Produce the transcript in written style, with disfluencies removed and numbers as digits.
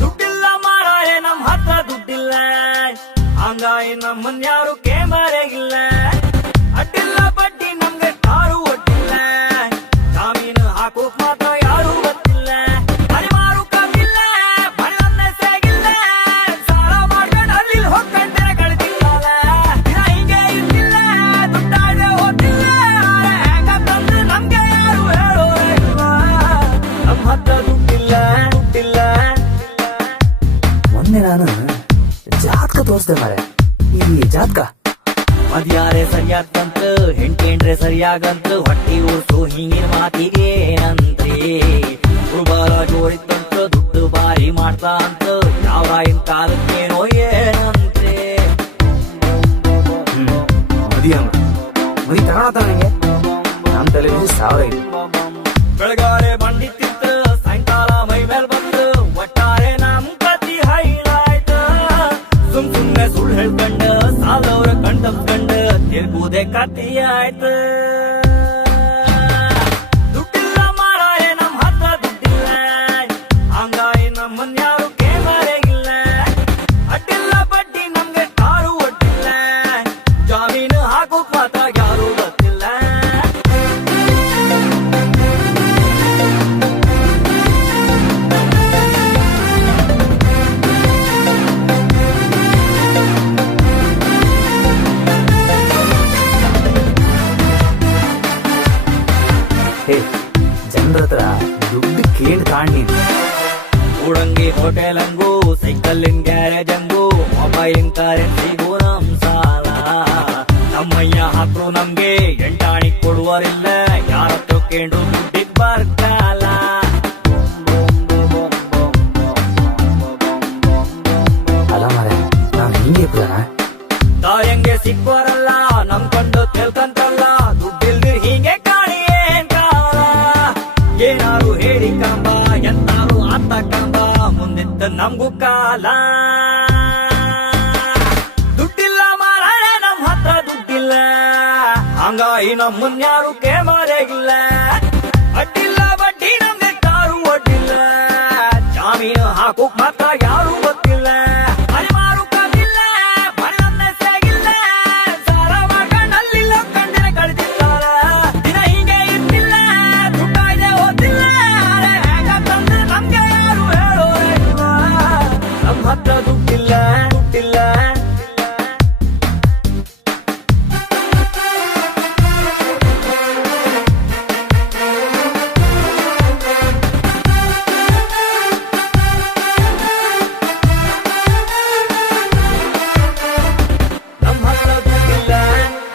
ದುಡ್ಡಿಲ್ಲ ಮಾರಾಯ ನಮ್ ಹತ್ರ ದುಡ್ಡಿಲ್ಲ, ಹಂಗಾಗಿ ನಮ್ಮನ್ ಯಾರು ಕೇಮರೆಗಿಲ್ಲ. ಅಡ್ಡಿಲ್ಲ ಬಡ್ಡಿ ನಮ್ಗೆ ಕಾರು ಒಡ್ಡಿಲ್ಲ, ಜಾಮೀನು ಹಾಕೋಕ್ ಮಾತ್ರ ಯಾರು ಗೊತ್ತಿಲ್ಲ. ಹರಿಮಾರು ಕಾಗಿಲ್ಲ, ಬಣ್ಣನ್ನೇ ಸೇಗಿಲ್ಲ, ಸಾಲ ಮಾಡ್ಕೊಂಡು ಅಲ್ಲಿ ಹೋಗ್ಕೊಂಡ್ರೆ ಕಳ್ದಿಲ್ಲ. ದಿನ ಹಿಂಗೆ ಇರ್ತಿಲ್ಲ, ದುಡ್ಡಾಡೆ ಹೋಗ್ತಿಲ್ಲ, ಹೆಂಗಂತಂದ್ರೆ ನಮ್ಗೆ ಯಾರು ಹೇಳೋರಿಲ್ಲ. ನಮ್ ಹತ್ರ ದುಡ್ಡಿಲ್ಲ ದುಡ್ಡಿಲ್ಲ. ಮೊನ್ನೆ ನಾನು ಜಾತಕ ತೋರಿಸ್ದೆ ಮಾರೆ, ಈ ಜಾತಕ ಮದ್ಯಾರೆ ಸರಿಯಾಗ್ತಂತ, ಹೆಂಡ್ರೆ ಸರಿಯಾಗಂತ, ಹೊಟ್ಟಿ ಉರ್ಸು ಹಿಂಗಿನ ಮಾತಿಗೇನಂತ್ರಿ. ಗುರುಬಾರ ಜೋರಿತ್ತಂತ, ದುಡ್ಡು ಬಾರಿ ಮಾಡ್ತಾ ಅಂತ, ಯಾವ ರಾಯಿನ ಕಾಲಕ್ಕೇನೋ ಏನಂತ್ರಿ. ಮದಿ ತಗೋಣತ್ತ ನನಗೆ, ನಮ್ಮ ತಲೆ 1000 ಇದೆ. ಬೆಳಗಾರೆ ಬಂದಿತ್ತಿತ್ತ, ಸಾಯಂಕಾಲ ಮೈ ಮೇಲ್ ಬಂತು, ಒಟ್ಟಾರೆ ನಮ್ ಕತಿ ಹೈಲಾಯ್ತ. ಸುಮ್ನೆ ಸುಳ್ಳು ಹೇಳ್ಕಂಡ, ಸಾಲವ್ರ ಕಣ್ತಪ್ಕಂಡ, ತಿರ್ಗುದೇ ಕತಿ ಆಯ್ತು. ದುಡ್ಡಿಲ್ಲ ಮಾರಾಯ ನಮ್ ಹತ್ರ ದುಡ್ಡಿಲ್ಲ, ಹಂಗಾಗಿ ನಮ್ಮನ್ ಯಾರು ಕೇಮರೆಗಿಲ್ಲ. ಅಡ್ಡಿಲ್ಲ ಬಡ್ಡಿ ನಮ್ಗೆ ಕಾರು ಒಡ್ಡಿಲ್ಲ, ಜಾಮೀನು ಹಾಕೋಕ್ ಮಾತ್ರ ಯಾರು ಗೊತ್ತಿಲ್ಲ. ಜನರ ಹತ್ರ ದುಡ್ಡು ಕೇಳಿ ತಾಂಡಿ, ಕೂಡಂಗಿ ಹೋಟೆಲಂಗು, ಸೈಕಲ್ಲಿನ್ ಗ್ಯಾರೇಜಂಗು, ಮೊಬೈಲಿನ್ ಕರೆನ್ಸಿಗೂ ನಮ್ ಸಾಲ. ನಮ್ಮಯ್ಯ ಹಾಕ್ರು ನಮ್ಗೆ ಎಂಟಾಣಿ ಕೊಡುವರಿಲ್ಲ, ಯಾರ ಕೇಂಡು ದುಡ್ಡಿಗ್ ಬರ್ಕಾಲ. ಅಲ್ಲ ಮಾರೆ, ನಾನು ಹಿಂಗೆ ತಾಯಂಗೆ ಸಿಕ್ಕೋರಲ್ಲ, ನಮ್ ಕಂಡು ತಿಳ್ಕಂತಲ್ಲ, ದುಡ್ಡಿಲ್ದಿರ್ ಹೀಗೆ ಕಾಣಿ ಏನ್ ಕಾಲ. ಏನಾರು ಹೇಳಿ ಕಂಬ, ಎಂತಾರು ಆತ ಕಂಬ, ಮುಂದಿದ್ದ ನಮ್ಗೂ ಕಾಲ. ದುಡ್ಡಿಲ್ಲ ಮಾರಾಯ ನಮ್ ಹತ್ರ ದುಡ್ಡಿಲ್ಲ, ಹಂಗಾಗಿ ನಮ್ಮನ್ ಯಾರು ಕೇಮರೆಗಿಲ್ಲ. ಅಡ್ಡಿಲ್ಲ ಬಡ್ಡಿ ನಮ್ಗೆ ಕಾರು ಒಡ್ಡಿಲ್ಲ, ಜಾಮೀನು ಹಾಕೋಕ್ ಮಾತ್ರ ಯಾರು ಗೊತ್ತಿಲ್ಲ. ಹರಿಮಾರು ಕಾಗಿಲ್ಲ, ಬಣ್ಣನ್ನೇ ಸೇಗಿಲ್ಲ, ಸಾಲ ಮಾಡ್ಕೊಂಡು ಅಲ್ಲಿ ಹೋಗ್ಕೊಂಡ್ರೆ ಕಳ್ದಿಲ್ಲ. ದಿನ ಹಿಂಗೆ ಇರ್ತಿಲ್ಲ, ದುಡ್ಡಾಯ್ದೆ ಹೋಗ್ತಿಲ್ಲ, ಹೆಂಗಂತಂದ್ರೆ ನಮ್ಗೆ ಯಾರು ಹೇಳೋರಿಲ್ಲ. ನಮ್ ಹತ್ರ ದುಡ್ಡಿಲ್ಲ ದುಡ್ಡಿಲ್ಲ.